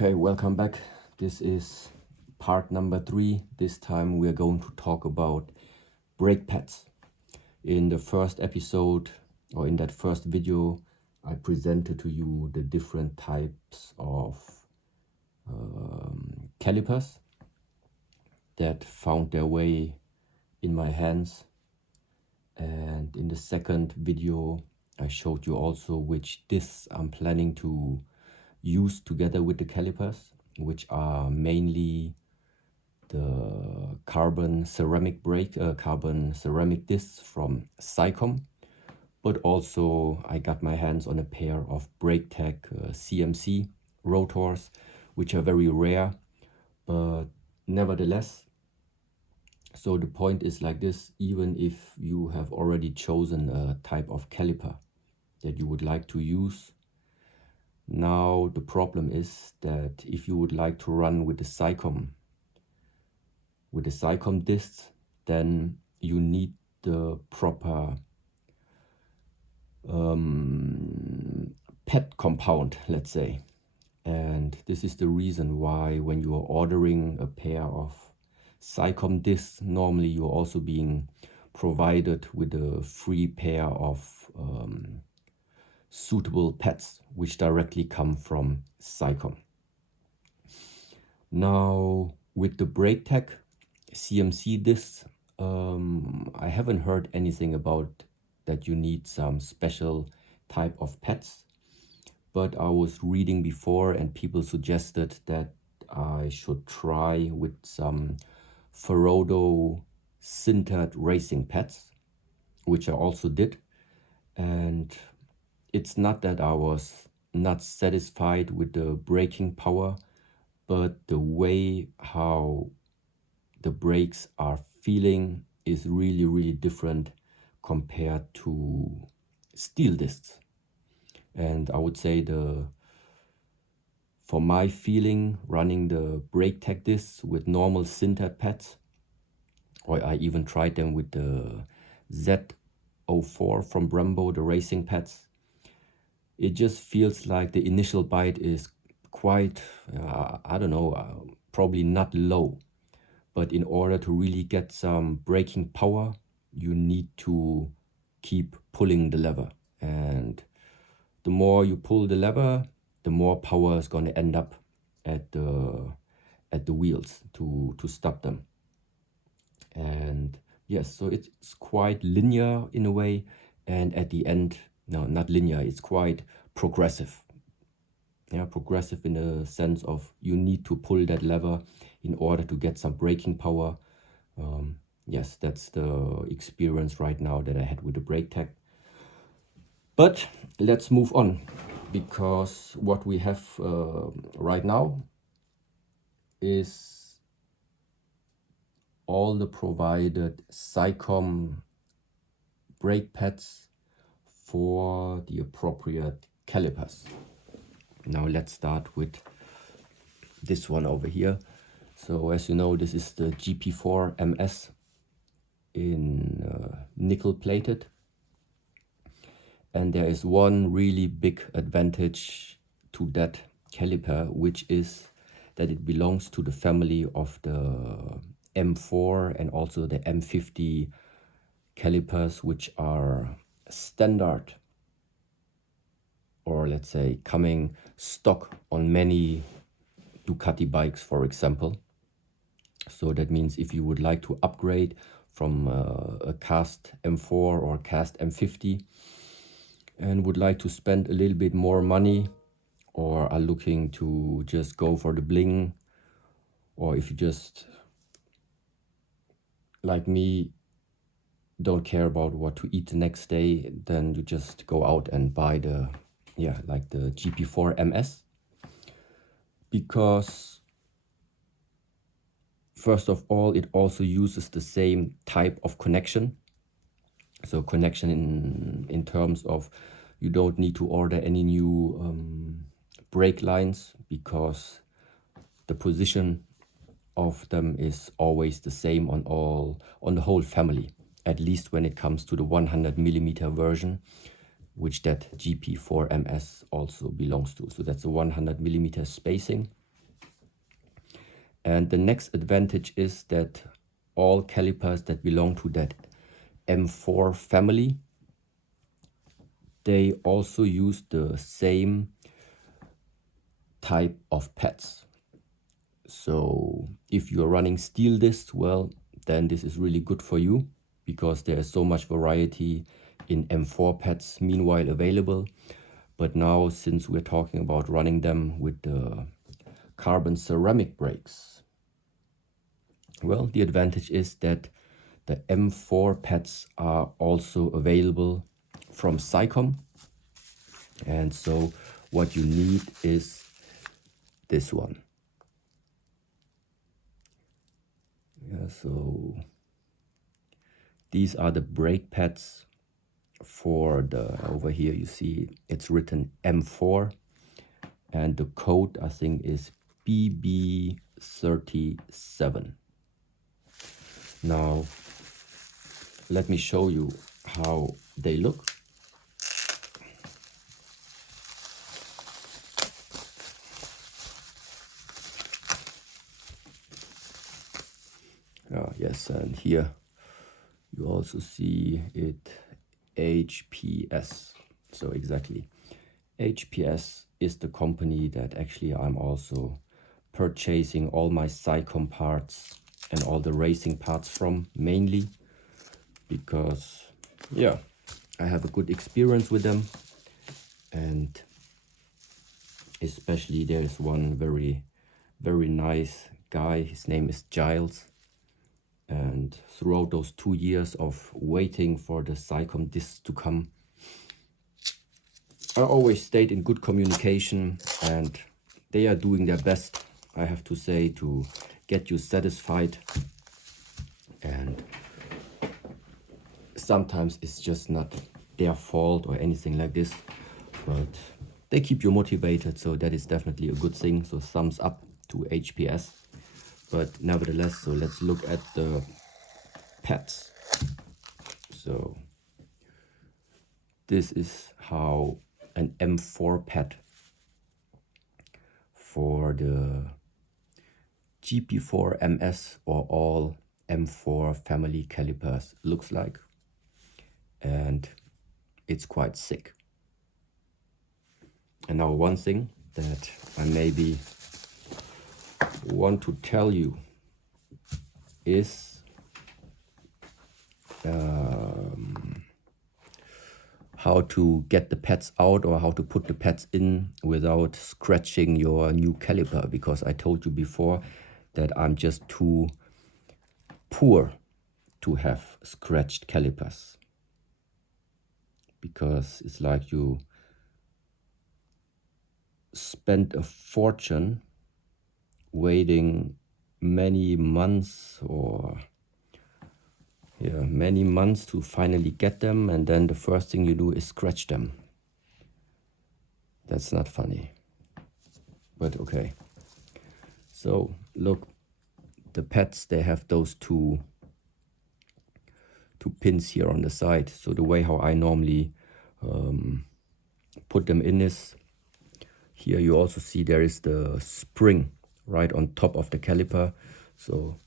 Okay, welcome back. This is part number 3. This time we are going to talk about brake pads. In the first episode, or in that first video, I presented to you the different types of calipers that found their way in my hands. And in the second video, I showed you also which discs I'm planning to use together with the calipers, which are mainly the carbon ceramic discs from SICOM, but also I got my hands on a pair of BrakeTech CMC rotors, which are very rare, but nevertheless. So the point is like this: even if you have already chosen a type of caliper that you would like to use, now the problem is that if you would like to run with the SICOM discs, then you need the proper pad compound, let's say. And this is the reason why when you are ordering a pair of SICOM discs, normally you're also being provided with a free pair of suitable pads, which directly come from SICOM. Now, with the BrakeTech CMC discs, I haven't heard anything about that you need some special type of pads, but I was reading before and people suggested that I should try with some Ferrodo sintered racing pads, which I also did. And it's not that I was not satisfied with the braking power, but the way how the brakes are feeling is really, really different compared to steel discs. And I would say for my feeling, running the BrakeTech discs with normal sintered pads, or I even tried them with the Z04 from Brembo, the racing pads, it just feels like the initial bite is quite, probably not low. But in order to really get some braking power, you need to keep pulling the lever. And the more you pull the lever, the more power is going to end up at the wheels to stop them. And yes, so it's quite linear in a way. And at the end, no, not linear, it's quite progressive. Yeah, progressive in the sense of you need to pull that lever in order to get some braking power. Yes, that's the experience right now that I had with the BrakeTech. But let's move on, because what we have right now is all the provided SICOM brake pads for the appropriate calipers. Now let's start with this one over here. So as you know, this is the GP4 MS in nickel plated. And there is one really big advantage to that caliper, which is that it belongs to the family of the M4 and also the M50 calipers, which are standard, or let's say coming stock on many Ducati bikes, for example. So that means if you would like to upgrade from a cast M4 or cast M50 and would like to spend a little bit more money, or are looking to just go for the bling, or if you just, like me, don't care about what to eat the next day, then you just go out and buy the GP4 MS. Because first of all, it also uses the same type of connection. So connection in terms of you don't need to order any new brake lines, because the position of them is always the same on the whole family, at least when it comes to the 100mm version, which that GP4 MS also belongs to. So that's a 100mm spacing. And the next advantage is that all calipers that belong to that M4 family, they also use the same type of pads. So if you're running steel discs, well, then this is really good for you because there is so much variety in M4 pads meanwhile available. But now, since we're talking about running them with the carbon ceramic brakes, well, the advantage is that the M4 pads are also available from SICOM. And so what you need is this one. Yeah, so these are the brake pads for the, over here you see it's written M4 and the code I think is BB37. Now let me show you how they look. Yes, and here you also see it HPS. So exactly, HPS is the company that actually I'm also purchasing all my SICOM parts and all the racing parts from, mainly because, yeah, I have a good experience with them. And especially there is one very nice guy, his name is Giles. And throughout those 2 years of waiting for the SICOM discs to come, I always stayed in good communication, and they are doing their best, I have to say, to get you satisfied. And sometimes it's just not their fault or anything like this, but they keep you motivated, so that is definitely a good thing. So thumbs up to HPS. But nevertheless, so let's look at the pads. So this is how an M4 pad for the GP4 MS or all M4 family calipers looks like, and it's quite sick. And now one thing that I maybe want to tell you is how to get the pads out or how to put the pads in without scratching your new caliper, because I told you before that I'm just too poor to have scratched calipers, because it's like you spend a fortune waiting many months or many months to finally get them, and then the first thing you do is scratch them. That's not funny, but okay. So look, the pads, they have those two pins here on the side. So the way how I normally put them in is, here you also see there is the spring right on top of the caliper. So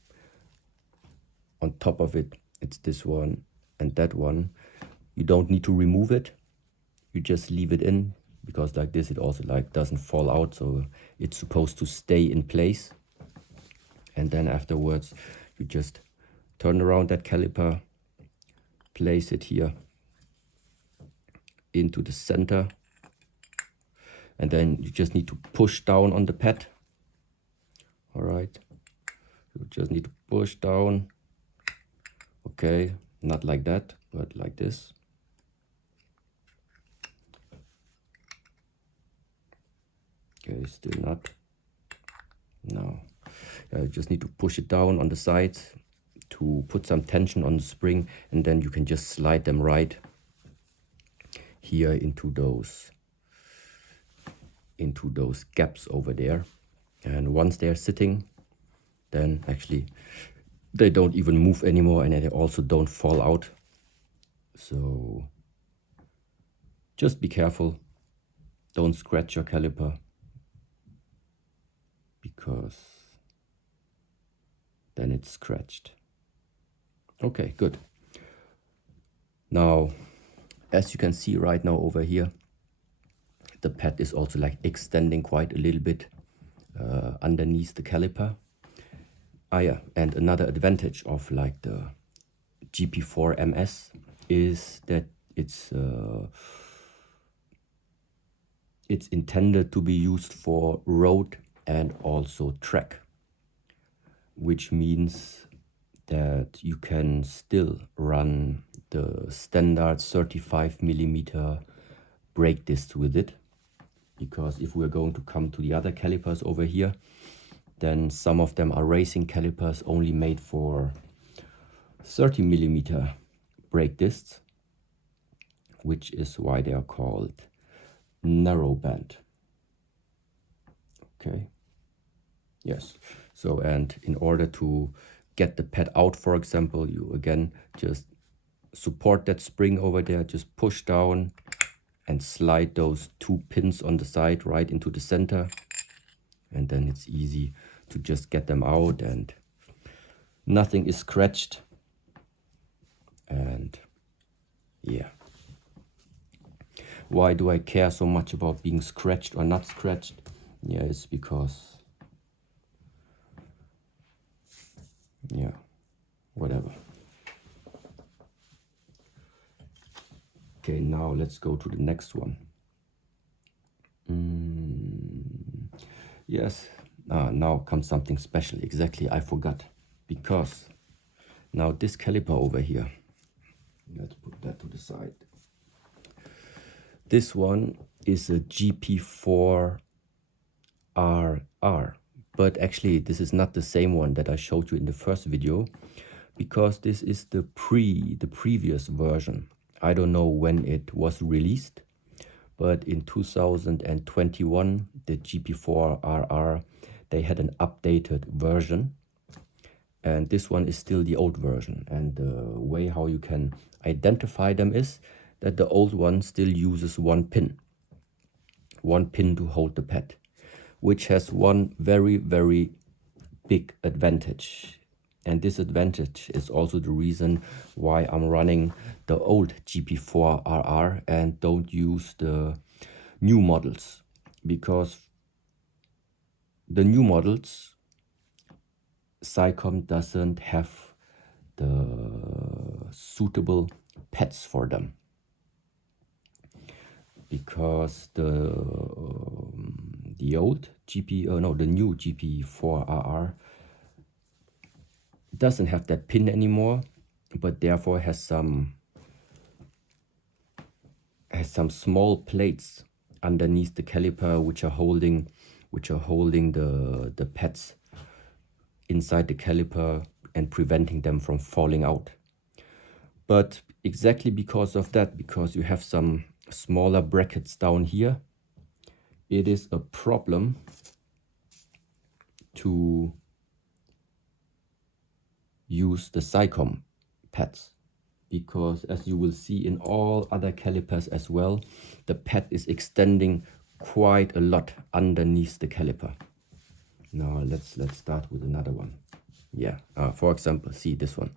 on top of it, it's this one and that one. You don't need to remove it. You just leave it in, because like this, it also like doesn't fall out. So it's supposed to stay in place. And then afterwards, you just turn around that caliper, place it here into the center, and then you just need to push down on the pad. All right, you just need to push down. Okay, not like that, but like this. Okay, still not. No, you just need to push it down on the sides to put some tension on the spring, and then you can just slide them right here into those gaps over there. And once they're sitting, then actually they don't even move anymore, and they also don't fall out. So just be careful, don't scratch your caliper, because then it's scratched. Okay, good. Now, as you can see right now over here, the pad is also like extending quite a little bit underneath the caliper. Ah yeah, and another advantage of like the GP4 MS is that it's intended to be used for road and also track, which means that you can still run the standard 35mm brake disc with it. Because if we're going to come to the other calipers over here, then some of them are racing calipers only made for 30mm brake discs, which is why they are called narrow band. Okay. Yes. So, and in order to get the pad out, for example, you again just support that spring over there, just push down and slide those 2 pins on the side right into the center. And then it's easy to just get them out and nothing is scratched. And yeah. Why do I care so much about being scratched or not scratched? Yeah, it's because, yeah, whatever. Okay, now let's go to the next one. Yes, now comes something special. Exactly, I forgot. Because now this caliper over here, let's put that to the side. This one is a GP4RR, but actually this is not the same one that I showed you in the first video, because this is the previous version. I don't know when it was released, but in 2021, the GP4RR, they had an updated version. And this one is still the old version. And the way how you can identify them is that the old one still uses one pin to hold the pad, which has one very, very big advantage. And this advantage is also the reason why I'm running the old GP4RR and don't use the new models. Because the new models, SICOM doesn't have the suitable pads for them. Because the old the new GP4RR doesn't have that pin anymore, but therefore has some small plates underneath the caliper which are holding the pads inside the caliper and preventing them from falling out. But exactly because of that, because you have some smaller brackets down here, it is a problem to use the SICOM pads, because as you will see in all other calipers as well, the pad is extending quite a lot underneath the caliper. Now let's start with another one. Yeah, for example, see this one.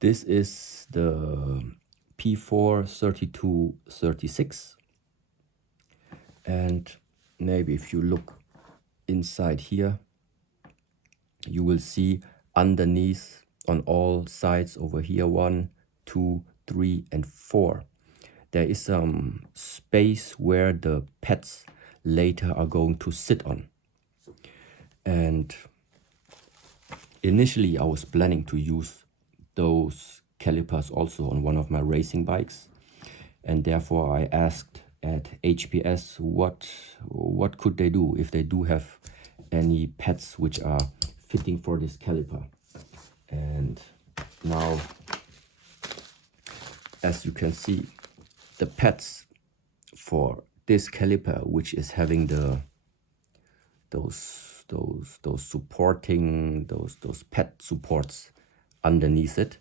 This is the P43236, and maybe if you look inside here, you will see underneath on all sides over here, 1, 2, 3, and 4, there is some space where the pads later are going to sit on. And initially I was planning to use those calipers also on one of my racing bikes, and therefore I asked at HPS what could they do if they do have any pads which are fitting for this caliper. And now, as you can see, the pads for this caliper, which is having those supporting those pad supports underneath it,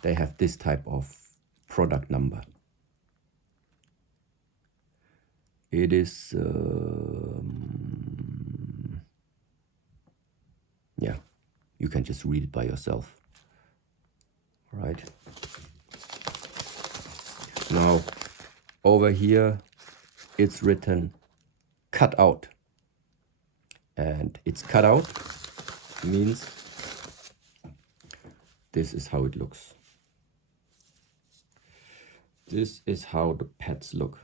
they have this type of product number. It is you can just read it by yourself. Right. Now over here it's written cut out, and it's cut out means this is how it looks. This is how the pads look.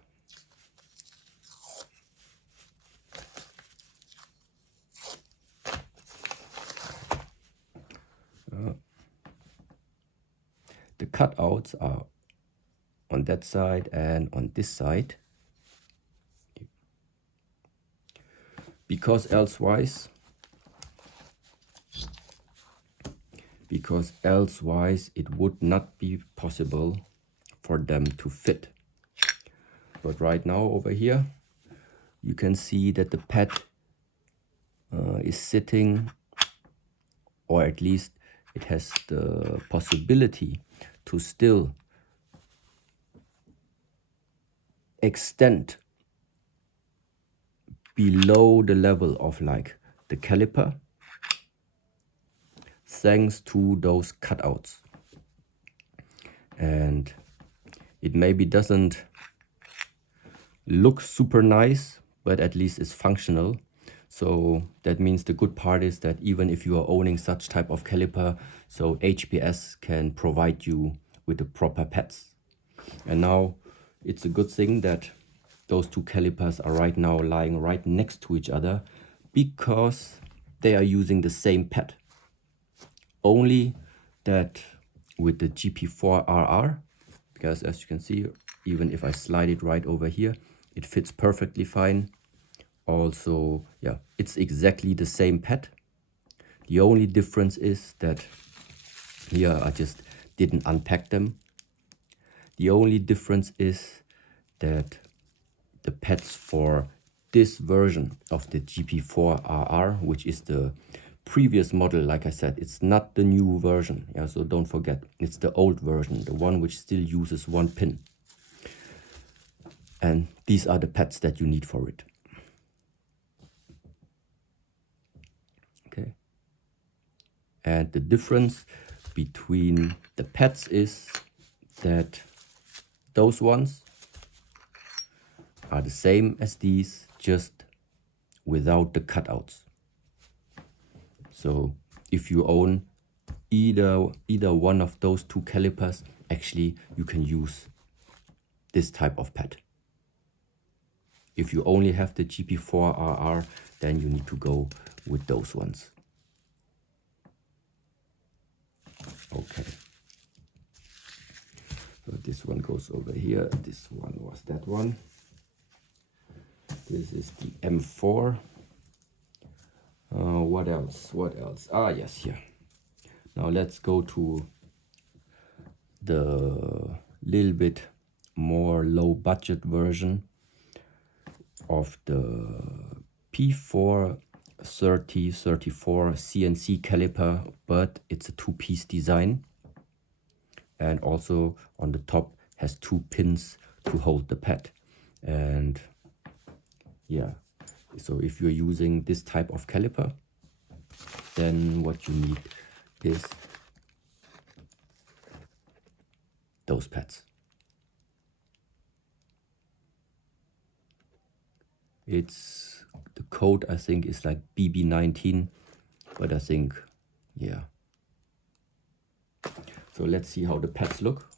The cutouts are on that side and on this side, because elsewise it would not be possible for them to fit. But right now over here you can see that the pad is sitting, or at least it has the possibility to still extend below the level of like the caliper, thanks to those cutouts. And it maybe doesn't look super nice, but at least it's functional. So that means the good part is that even if you are owning such type of caliper, so HPS can provide you with the proper pads. And now it's a good thing that those two calipers are right now lying right next to each other, because they are using the same pad. Only that with the GP4RR, because as you can see, even if I slide it right over here, it fits perfectly fine. Also, yeah, it's exactly the same pad. The only difference is that here I just didn't unpack them. The only difference is that the pads for this version of the GP4RR, which is the previous model, like I said, it's not the new version. Yeah, so don't forget, it's the old version, the one which still uses one pin. And these are the pads that you need for it. Okay. And the difference between the pads is that those ones are the same as these, just without the cutouts. So if you own either one of those two calipers, actually you can use this type of pad. If you only have the GP4RR, then you need to go with those ones. Okay. So this one goes over here. This one was that one. This is the M4. What else? What else? Ah, yes, here. Now let's go to the little bit more low budget version of the P43034 CNC caliper, but it's a two-piece design, and also on the top has two pins to hold the pad. And yeah, so if you're using this type of caliper, then what you need is those pads. It's the code, I think, is like BB19, but I think, yeah. So let's see how the pads look.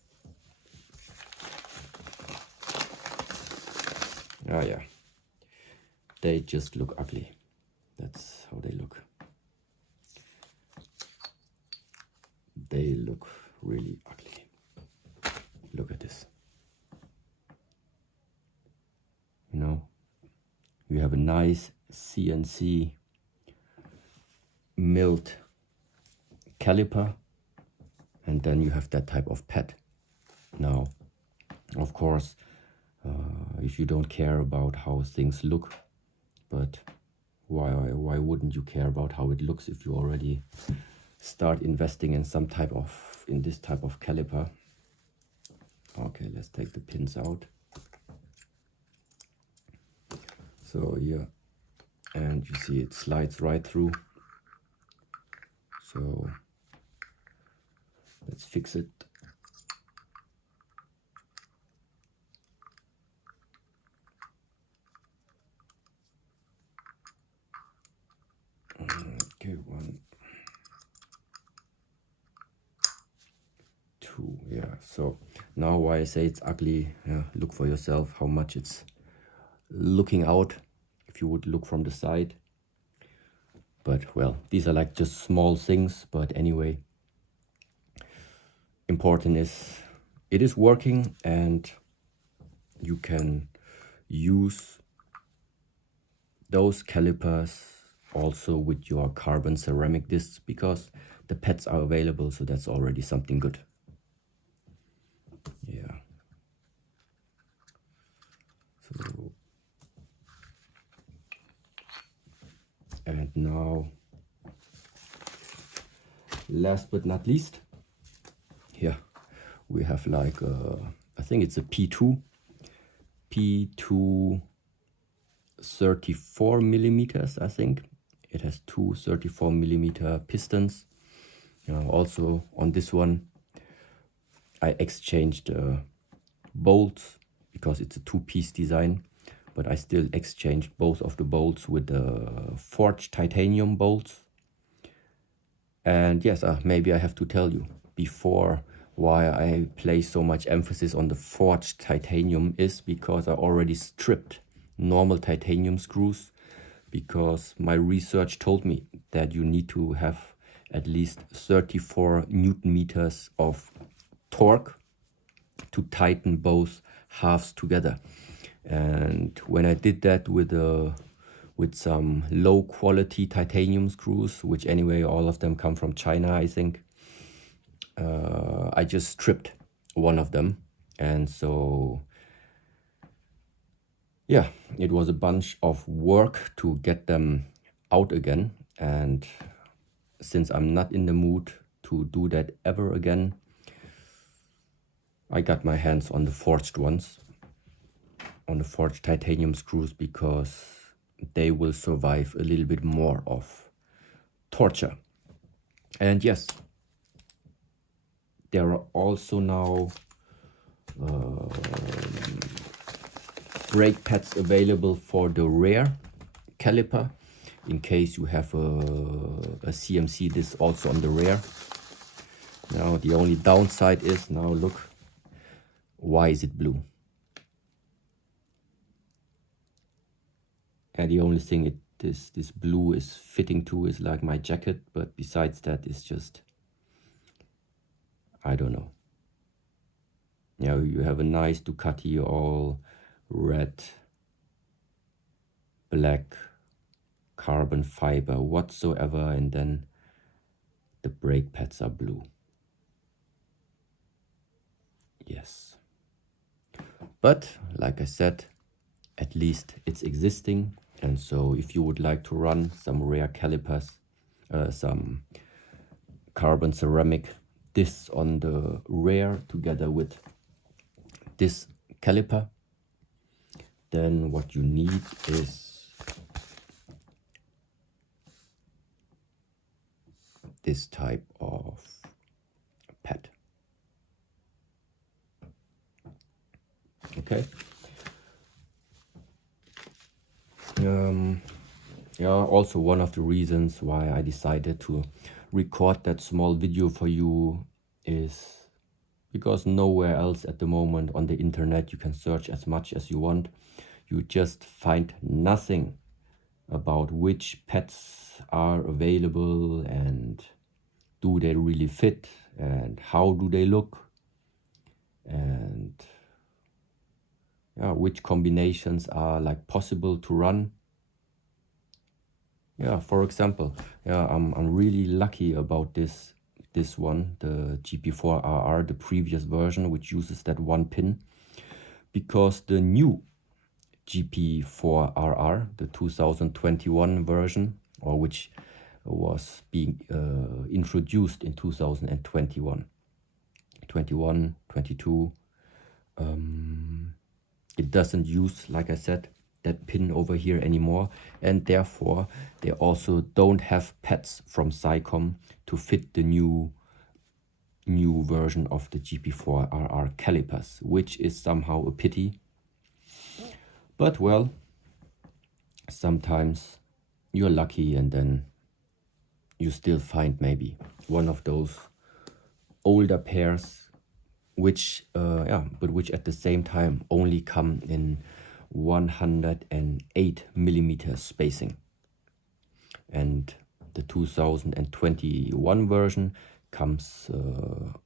Ah, yeah. They just look ugly. That's how they look. They look really ugly. Look at this. You know, you have a nice CNC milled caliper, and then you have that type of pad. Now, of course, if you don't care about how things look, but why wouldn't you care about how it looks if you already start investing in this type of caliper? Okay, let's take the pins out. So yeah, and you see it slides right through. So let's fix it. Okay, 1, 2, yeah. So now why I say it's ugly, yeah, look for yourself how much it's looking out if you would look from the side. But well, these are like just small things, but anyway, important is it is working, and you can use those calipers also with your carbon ceramic discs, because the pads are available, so that's already something good. Yeah. So, and now, last but not least, here we have like I think it's a P2 34 millimeters. I think it has two 34 millimeter pistons. Also on this one I exchanged bolts because it's a two-piece design, but I still exchanged both of the bolts with the forged titanium bolts. And yes, maybe I have to tell you before why I place so much emphasis on the forged titanium is because I already stripped normal titanium screws, because my research told me that you need to have at least 34 Newton meters of torque to tighten both halves together. And when I did that with some low quality titanium screws, which anyway all of them come from China, I think, I just stripped one of them, and so yeah, it was a bunch of work to get them out again. And since I'm not in the mood to do that ever again, I got my hands on the forged ones, on the forged titanium screws, because they will survive a little bit more of torture. And yes, there are also now brake pads available for the rear caliper, in case you have a CMC disc also on the rear. Now the only downside is, now look, why is it blue? And the only thing this blue is fitting to is like my jacket, but besides that, it's just, I don't know. Yeah, you have a nice Ducati, all red, black, carbon fiber whatsoever, and then the brake pads are blue. Yes. But like I said, at least it's existing. And so if you would like to run some rear calipers, some carbon ceramic discs on the rear together with this caliper, then what you need is this type of pad. Okay. Yeah, also one of the reasons why I decided to record that small video for you is because nowhere else at the moment on the internet you can search as much as you want. You just find nothing about which pads are available and do they really fit and how do they look and yeah, which combinations are like possible to run. Yeah, for example, yeah, I'm really lucky about this one, the GP4RR, the previous version, which uses that one pin, because the new GP4RR, the 2021 version, or which was being introduced in 2021, 21, 22, it doesn't use, like I said, that pin over here anymore, and therefore they also don't have pads from SICOM to fit the new version of the GP4RR calipers, which is somehow a pity. But well, sometimes you're lucky and then you still find maybe one of those older pairs which but which at the same time only come in 108 millimeter spacing. And the 2021 version comes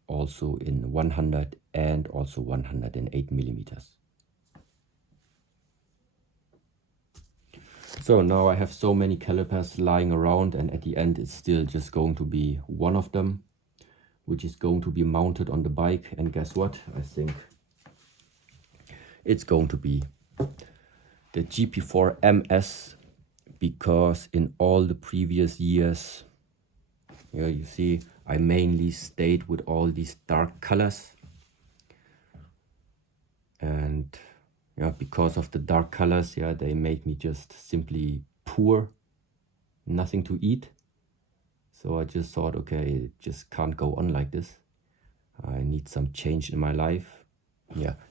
also in 100 and also 108 millimeters. So now I have so many calipers lying around, and at the end it's still just going to be one of them, which is going to be mounted on the bike. And guess what? I think it's going to be the GP4 MS, because in all the previous years, you see, I mainly stayed with all these dark colors. And because of the dark colors, they made me just simply poor, nothing to eat. So I just thought, okay, it just can't go on like this. I need some change in my life.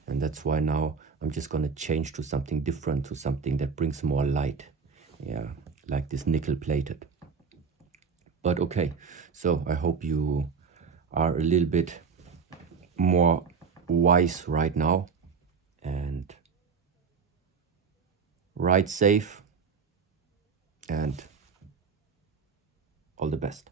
And that's why now I'm just gonna change to something different, to something that brings more light. Like this nickel plated. But okay, so I hope you are a little bit more wise right now, and ride safe, and all the best.